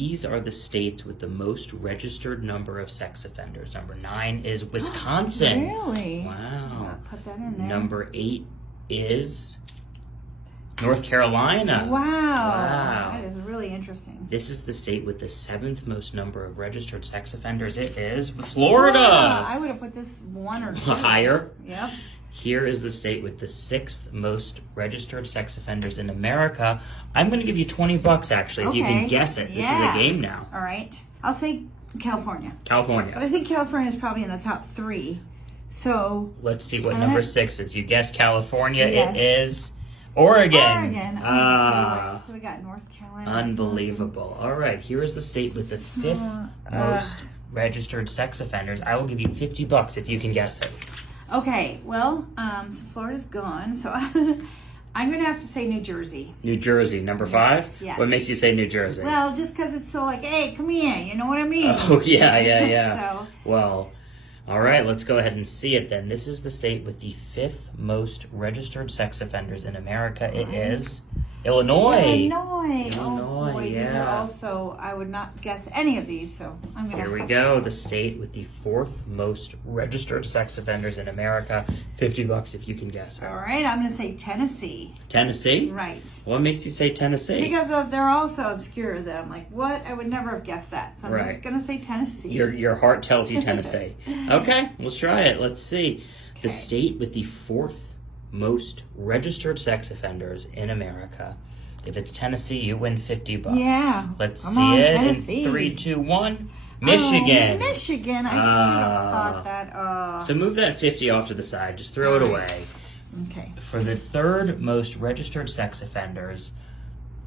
These are the states with the most registered number of sex offenders. Number 9 is Wisconsin. Really? Wow. Put that in there. Number 8 is North Carolina. Wow. That is really interesting. This is the state with the 7th most number of registered sex offenders. It is Florida. I would have put this 1 or 2. Higher. Yep. Here is the state with the 6th most registered sex offenders in America. I'm going to give you $20 actually if you can guess it. This is a game now. All right. I'll say California. California. But I think California is probably in the top 3. So let's see what number 6 is. You guessed California. Yes. It is Oregon. Oregon. So we got North Carolina. Unbelievable. All right. Here is the state with the 5th most registered sex offenders. I will give you $50 if you can guess it. Okay, well, so Florida's gone, so I'm going to have to say New Jersey. New Jersey, number 5? Yes. What makes you say New Jersey? Well, just because it's so like, hey, come here, you know what I mean? Oh, yeah. So, well, all right, let's go ahead and see it then. This is the state with the 5th most registered sex offenders in America. It is Illinois. Oh boy, these are also, I would not guess any of these, so I'm going to... Here we go, the state with the 4th most registered sex offenders in America. $50 if you can guess it. All right, I'm going to say Tennessee. Tennessee? Right. What makes you say Tennessee? Because they're all so obscure that I'm like, what? I would never have guessed that, so I'm just going to say Tennessee. Your heart tells you Tennessee. Okay, let's try it. Let's see. Okay. The state with the 4th most registered sex offenders in America. If it's Tennessee, you win $50. Yeah. Let's see it Tennessee. in 3, 2, 1. Michigan. Oh, Michigan. I should have thought that. So move that 50 off to the side. Just throw it away. Okay. For the 3rd most registered sex offenders,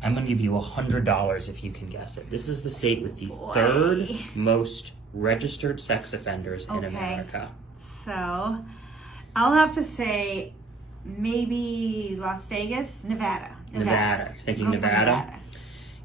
I'm going to give you $100 if you can guess it. This is the state with the 3rd most registered sex offenders in America. So I'll have to say maybe Las Vegas, Nevada. Thinking Nevada?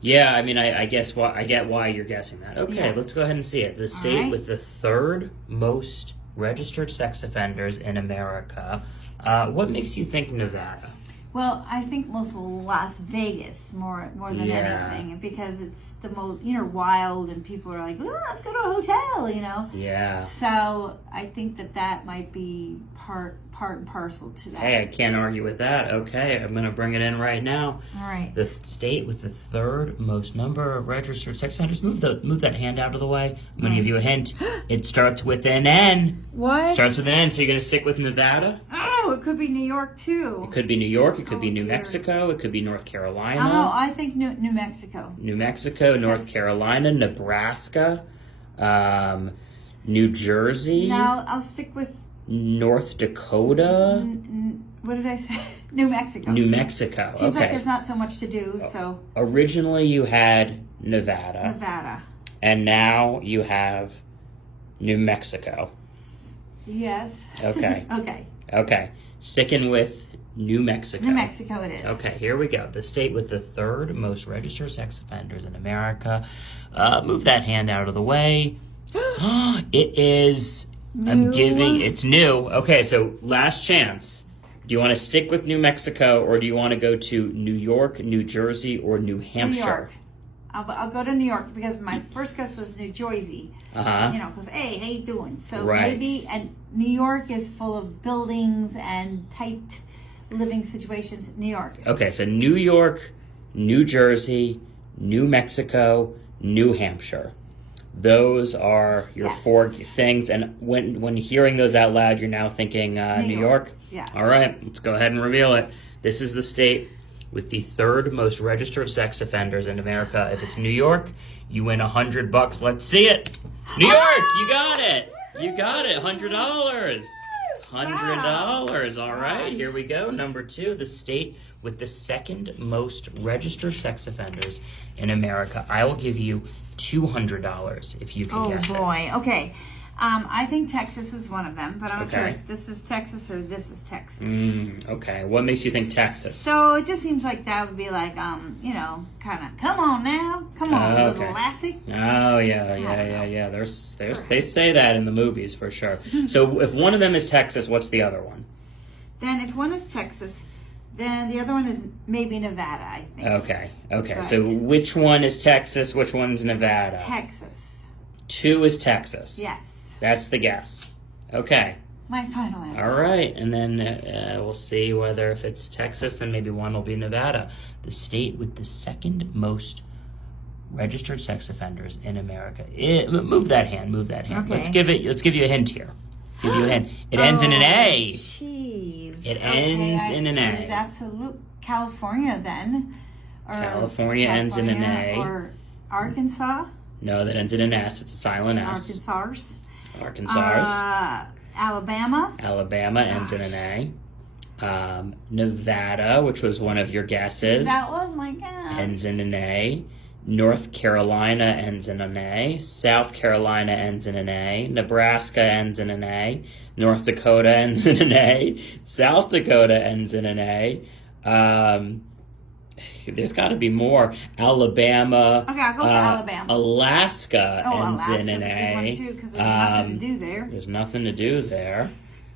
Yeah, I mean, I guess I get why you're guessing that. Okay, let's go ahead and see it. The state with the 3rd most registered sex offenders in America. What makes you think Nevada? Well, I think most Las Vegas more than anything, because it's the most, wild, and people are like, well, let's go to a hotel, Yeah. So I think that might be part and parcel to that. Hey, I can't argue with that. Okay, I'm going to bring it in right now. All right. The state with the 3rd most number of registered sex offenders. Move that hand out of the way. I'm going to give you a hint. It starts with an N. What? Starts with an N. So you're going to stick with Nevada? Oh, it could be New York too. It could be New York. It could be New Mexico. It could be North Carolina. Oh, I think New Mexico. New Mexico, North Carolina, Nebraska, New Jersey. No, I'll stick with North Dakota. What did I say? New Mexico. New Mexico. Seems like there's not so much to do. So originally you had Nevada. And now you have New Mexico. Yes. Okay. Okay. Sticking with New Mexico. New Mexico it is. Okay, here we go. The state with the 3rd most registered sex offenders in America. Move that hand out of the way. It is... It's new. Okay, so last chance. Do you want to stick with New Mexico, or do you want to go to New York, New Jersey, or New Hampshire? New York. I'll go to New York, because my first guess was New Jersey. Because, hey, how you doing? So maybe, and New York is full of buildings and tight living situations. New York. Okay, so New York, New Jersey, New Mexico, New Hampshire. Those are your 4 things, and when hearing those out loud, you're now thinking New York? Yeah. All right, let's go ahead and reveal it. This is the state with the 3rd most registered sex offenders in America. If it's New York, you win $100. Let's see it. New York, you got it. You got it, $100. $100. All right, here we go. Number 2, the state with the 2nd most registered sex offenders in America. I will give you $200 if you can guess it. Oh boy. Okay. I think Texas is one of them, but I'm not sure if this is Texas or this is Texas. Okay. What makes you think Texas? So it just seems like that would be like, kind of, come on now, come on, little lassie. Oh yeah. There's they say that in the movies for sure. So if one of them is Texas, what's the other one? Then if one is Texas, Then the other one is maybe Nevada, I think. Okay. But So which one is Texas? Which one's Nevada? Texas. 2 is Texas. Yes. That's the guess. Okay. My final answer. All right. And then we'll see whether if it's Texas, then maybe one will be Nevada. The state with the second most registered sex offenders in America. Move that hand. Okay. Let's give you a hint here. Give you a hint. It ends in an A. Jeez. It ends in an A. It is absolute California then. Or California ends in an A. Or Arkansas. No, that ends in an S. It's a silent S. Arkansas. Alabama. Alabama ends in an A. Nevada, which was one of your guesses, That was my guess. ends in an A. North Carolina ends in an A. South Carolina ends in an A. Nebraska ends in an A. North Dakota ends in an A. South Dakota ends in an A. There's got to be more. Alabama. Okay, I'll go for Alabama. Alaska ends in an A. A. Good one too, because there's nothing to do there. There's nothing to do there.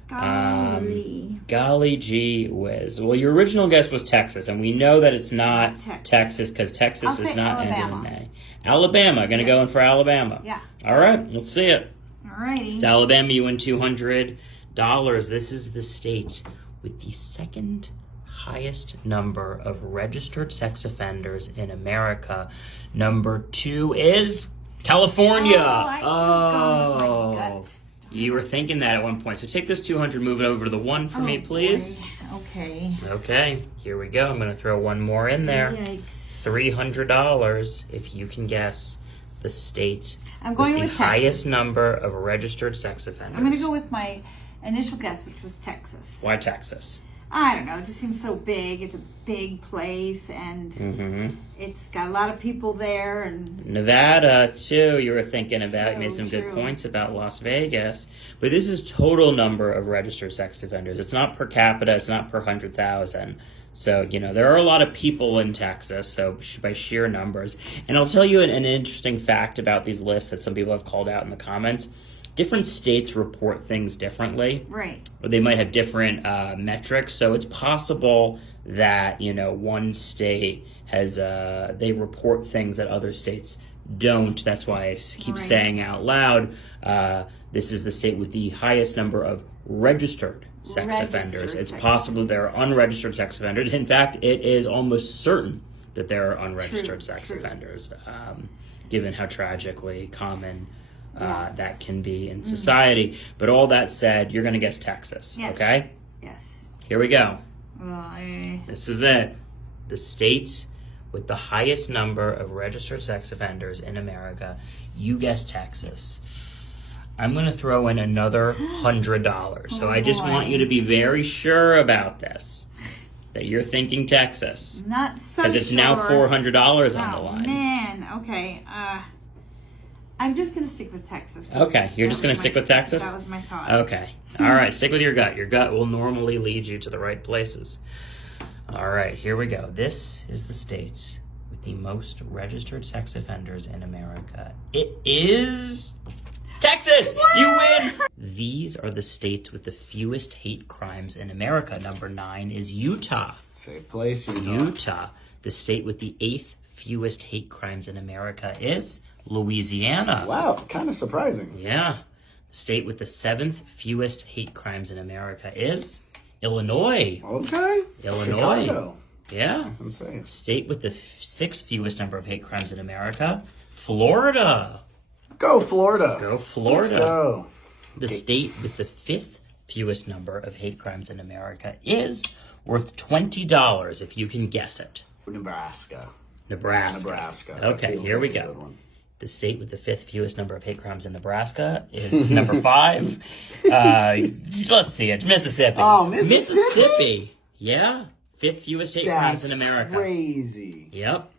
Golly. Golly gee whiz. Well, your original guess was Texas, and we know that it's not Texas because Texas is not ending in an A. Alabama. Going to go in for Alabama. Yeah. All right, let's see it. All righty. It's Alabama. You win $200. This is the state with the second highest number of registered sex offenders in America. Number 2 is California. You were thinking that at one point. So take this 200, move it over to the 1 for me, please. Boy. Okay. Okay, here we go. I'm going to throw one more in there. Yikes. $300 if you can guess the state I'm going with the with highest Texas. number of registered sex offenders. I'm going to go with my initial guess, which was Texas. Why Texas? I don't know. It just seems so big. It's a big place, and it's got a lot of people there. And Nevada, too, you were thinking about. You made some True. good points about Las Vegas. But this is total number of registered sex offenders. It's not per capita. It's not per 100,000. So, there are a lot of people in Texas, so by sheer numbers. And I'll tell you an interesting fact about these lists that some people have called out in the comments. Different states report things differently. right. Or they might have different metrics. So it's possible that, one state has, they report things that other states don't. That's why I keep saying out loud, this is the state with the highest number of registered sex offenders. It's possible there are unregistered sex offenders. In fact, it is almost certain that there are unregistered sex offenders, given how tragically common that can be in society. But all that said, you're going to guess Texas, okay? Yes. Here we go. This is it. The state with the highest number of registered sex offenders in America. You guess Texas. I'm going to throw in another $100. So I just want you to be very sure about this, that you're thinking Texas. Not so because it's now $400 on the line. Man, okay. I'm just going to stick with Texas. Okay, you're just going to stick with Texas? That was my thought. Okay. All right, stick with your gut. Your gut will normally lead you to the right places. All right, here we go. This is the state with the most registered sex offenders in America. It is Texas! What? You win! These are the states with the fewest hate crimes in America. Number 9 is Utah. Safe place, Utah. The state with the 8th fewest hate crimes in America is Louisiana. Wow, kind of surprising. Yeah. The state with the 7th fewest hate crimes in America is Illinois. Okay. Illinois. Chicago. Yeah. That's insane. State with the 6th fewest number of hate crimes in America, Florida. Go Florida. Go Florida. Let's go. The state with the 5th fewest number of hate crimes in America is worth $20 if you can guess it. Nebraska. Nebraska. Okay, here we go. The state with the 5th fewest number of hate crimes in Nebraska is number 5. Let's see it. Mississippi. Oh, Mississippi? Yeah. 5th fewest hate crimes in America. Crazy. Yep.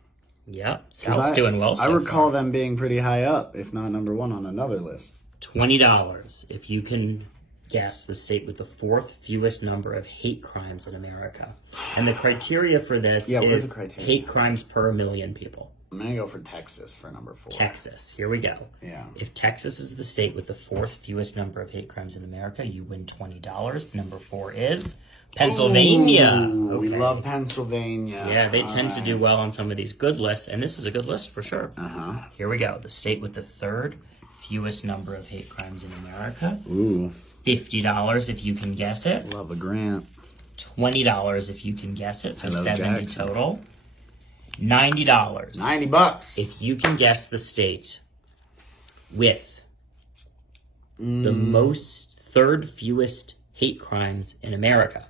South's doing well so I recall far. them being pretty high up, if not number 1 on another list. $20 if you can guess the state with the 4th fewest number of hate crimes in America. And the criteria for this is the criteria? hate crimes per million people. I'm going to go for Texas for number 4. Texas. Here we go. Yeah. If Texas is the state with the 4th fewest number of hate crimes in America, you win $20. Number 4 is Pennsylvania. Ooh, we love Pennsylvania. Yeah, they tend to do well on some of these good lists, and this is a good list for sure. Here we go. The state with the 3rd fewest number of hate crimes in America. Ooh. $50 if you can guess it. Love a grant. $20 if you can guess it. So Hello, 70 Jackson. total. $90. $90. If you can guess the state with the most 3rd fewest hate crimes in America.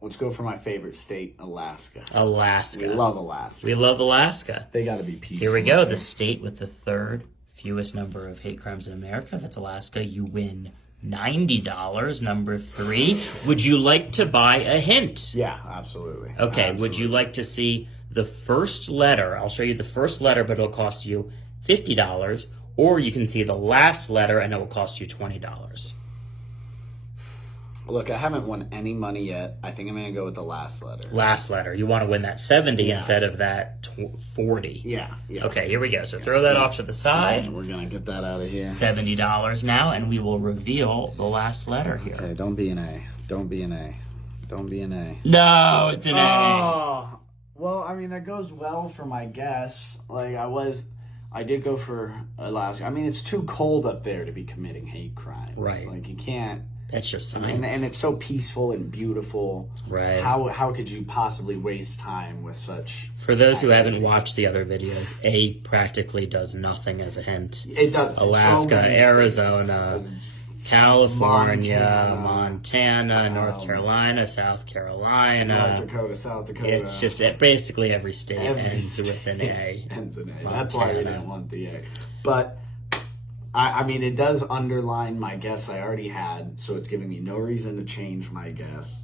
Let's go for my favorite state, Alaska. Alaska. We love Alaska. We love Alaska. They got to be peaceful. Here we go. The state with the 3rd fewest number of hate crimes in America. That's Alaska. You win $90. Number 3. Would you like to buy a hint? Yeah, absolutely. Okay. Absolutely. Would you like to see the first letter? I'll show you the first letter, but it'll cost you $50. Or you can see the last letter, and it will cost you $20. Look, I haven't won any money yet. I think I'm going to go with the last letter. Last letter. You want to win that 70 instead of that 40. Yeah. Okay, here we go. So throw that off to the side. Okay, we're going to get that out of here. $70 now, and we will reveal the last letter here. Okay, don't be an A. Don't be an A. Don't be an A. No, it's an A. Oh, well, I mean, that goes well for my guess. Like, I did go for Alaska. I mean, it's too cold up there to be committing hate crimes. Right. Like, you can't. That's just science. And it's so peaceful and beautiful. Right. How could you possibly waste time with such? For those who haven't watched the other videos, A practically does nothing as a hint. It does. Alaska, Arizona, California, Montana, Montana, North Carolina, South Carolina. North Dakota, South Dakota. It's just basically every state Every ends state with an A. ends in A. Montana. That's why I didn't want the A. But I mean, it does underline my guess I already had, so it's giving me no reason to change my guess.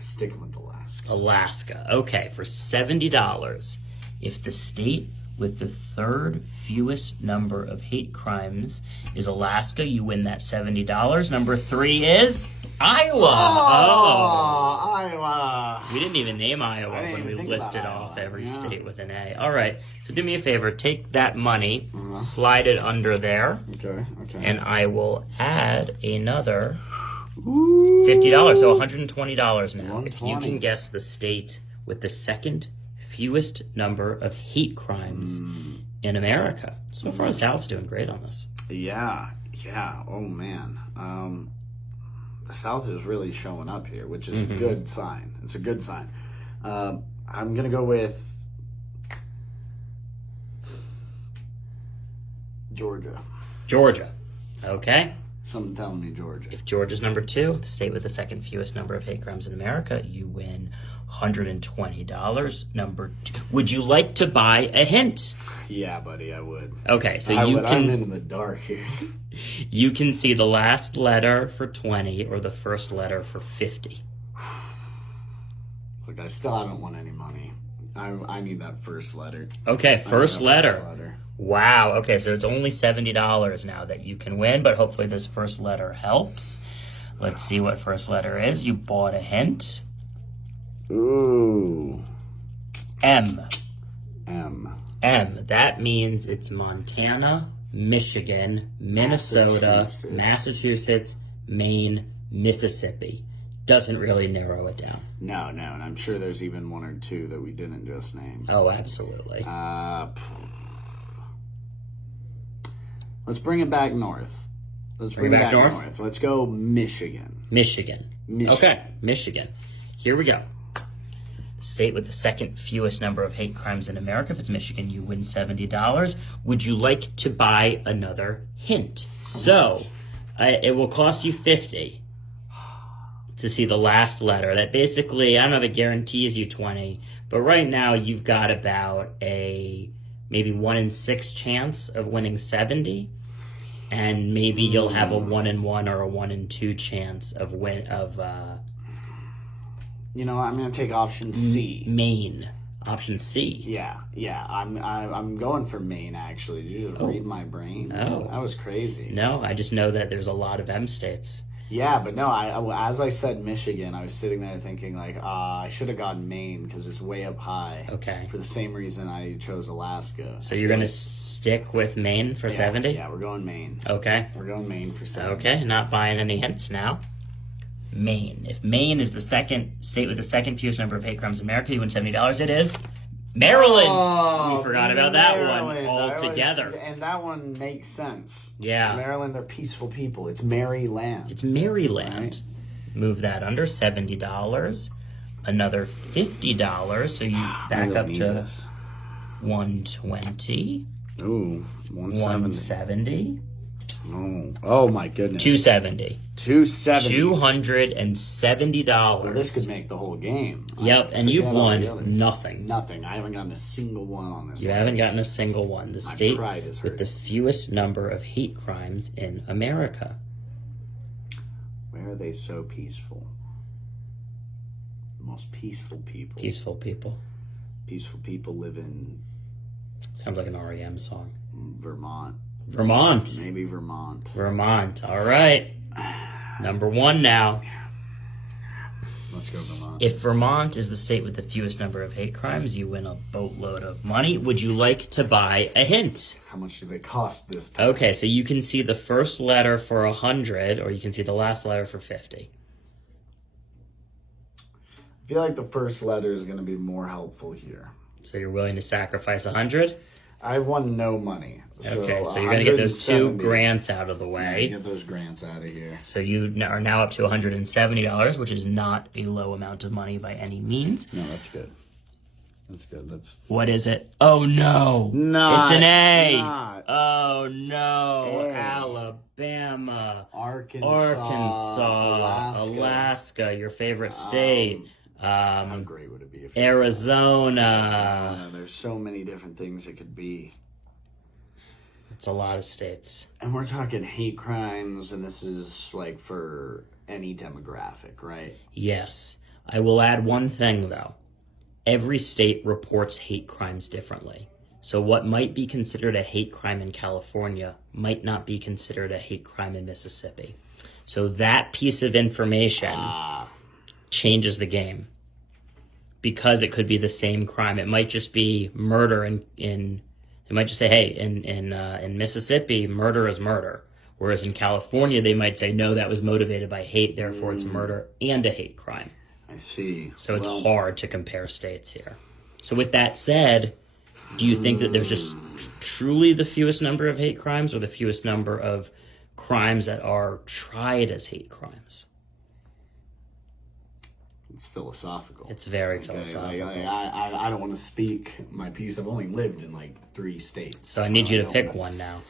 Sticking with Alaska. Alaska. Okay, for $70, if the state with the 3rd fewest number of hate crimes is Alaska, you win that $70. Number 3 is Iowa. Oh, Iowa. We didn't even name Iowa I didn't when we even think listed about off Iowa. every Yeah. state with an A. All right, so do me a favor. Take that money, slide it under there, Okay. and I will add another $50. So $120 now. If you can $120. guess the state with the 2nd fewest number of hate crimes in America. So far, the South's doing great on this. Yeah. Oh, man. The South is really showing up here, which is a good sign. It's a good sign. I'm going to go with Georgia. Georgia. Okay. Something telling me Georgia. If Georgia's number 2, the state with the 2nd fewest number of hate crimes in America, you win $120. Number 2. Would you like to buy a hint? Yeah, buddy, I would. Okay, so I'm can in the dark here. you can see the last letter for 20 or the first letter for 50. Look, I still haven't won any money. I need that first letter. Okay, first letter. First letter. Wow. Okay, so it's only $70 now that you can win, but hopefully this first letter helps. Let's see what first letter is. You bought a hint. Ooh. M. M. M. That means it's Montana, Michigan, Minnesota, Massachusetts, Maine, Mississippi. Doesn't really narrow it down. No, and I'm sure there's even one or two that we didn't just name. Oh, absolutely. Let's bring it back north. Let's bring it back north? Let's go Michigan. Michigan. Okay, Michigan. Here we go. State with the 2nd fewest number of hate crimes in America. If it's Michigan, you win $70. Would you like to buy another hint? So, it will cost you $50 to see the last letter. That basically, I don't know if it guarantees you 20, but right now you've got about a maybe 1 in 6 chance of winning 70, and maybe you'll have a 1 in 1 or a 1 in 2 chance of You know, I'm gonna take option C. Maine. Option C. Yeah. I'm going for Maine. Actually, did you just read my brain? Oh. That was crazy. No, I just know that there's a lot of M states. Yeah, but no, as I said Michigan, I was sitting there thinking like, I should have gone Maine because it's way up high. Okay. For the same reason I chose Alaska. So you're going to stick with Maine for 70? Yeah, we're going Maine. Okay. We're going Maine for 70. Okay, not buying any hints now. Maine. If Maine is the second state with the second fewest number of hate crimes in America, you win $70. It is Maryland. We forgot about that one altogether. And that one makes sense. Yeah. Maryland, they're peaceful people. It's Maryland. It's Maryland. Right. Move that under $70. Another $50. So you back up to 120. Ooh, 170. Oh my goodness. 270. $270. Well, this could make the whole game. Yep, and you've won nothing. Nothing. I haven't gotten a single one on this. You haven't gotten a single one. The state with the fewest number of hate crimes in America. Where are they so peaceful? The most peaceful people. Peaceful people. Peaceful people live in... Sounds like an REM song. Vermont. Maybe Vermont. Vermont. All right. Number one now. Let's go Vermont. If Vermont is the state with the fewest number of hate crimes, you win a boatload of money. Would you like to buy a hint? How much do they cost this time? Okay, so you can see the first letter for 100, or you can see the last letter for 50. I feel like the first letter is going to be more helpful here. So you're willing to sacrifice 100? I've won no money. Okay, so you're going to get those 2 grants out of the way. Get those grants out of here. So you are now up to $170, which is not a low amount of money by any means. No, that's good. That's good. What is it? Oh, no. Not, it's an A. Not. Oh, no. A. Alabama. Arkansas. Alaska, your favorite state. How great would it be if Arizona. There's so many different things it could be. It's a lot of states. And we're talking hate crimes, and this is like for any demographic, right? Yes. I will add one thing, though. Every state reports hate crimes differently. So what might be considered a hate crime in California might not be considered a hate crime in Mississippi. So that piece of information changes the game, because it could be the same crime. It might just be murder it might just say, hey, in Mississippi, murder is murder. Whereas in California, they might say, no, that was motivated by hate, therefore it's murder and a hate crime. I see. So it's hard to compare states here. So with that said, do you think that there's just truly the fewest number of hate crimes, or the fewest number of crimes that are tried as hate crimes? It's philosophical. It's very philosophical. I don't want to speak my piece. I've only lived in like 3 states. So I need you to pick one now.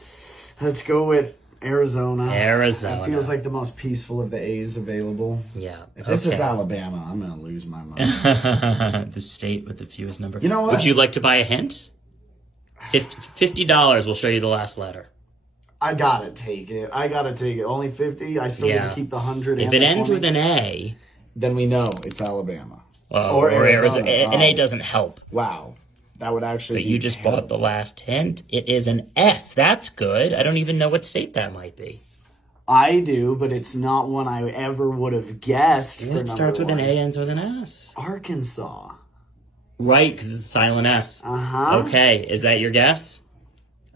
Let's go with Arizona. Arizona. It feels like the most peaceful of the A's available. Yeah. If this is Alabama, I'm going to lose my mind. The state with the fewest number. You know what? Would you like to buy a hint? $50 will show you the last letter. I gotta take it. Only 50. I still get to keep the 100. If it ends with an A, then we know it's Alabama. Or Arizona. An A doesn't help. Wow. That would actually But you just bought the last hint. It is an S. That's good. I don't even know what state that might be. I do, but it's not one I ever would have guessed. It starts with an A, ends with an S. Arkansas. Right, because it's a silent S. Uh-huh. Okay, is that your guess?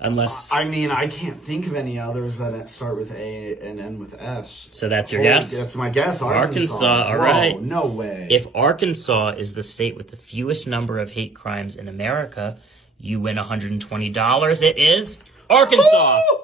Unless... I mean, I can't think of any others that start with A and end with S. So that's your guess? That's my guess, Arkansas, all right. Whoa, no way. If Arkansas is the state with the fewest number of hate crimes in America, you win $120. It is Arkansas. Ooh!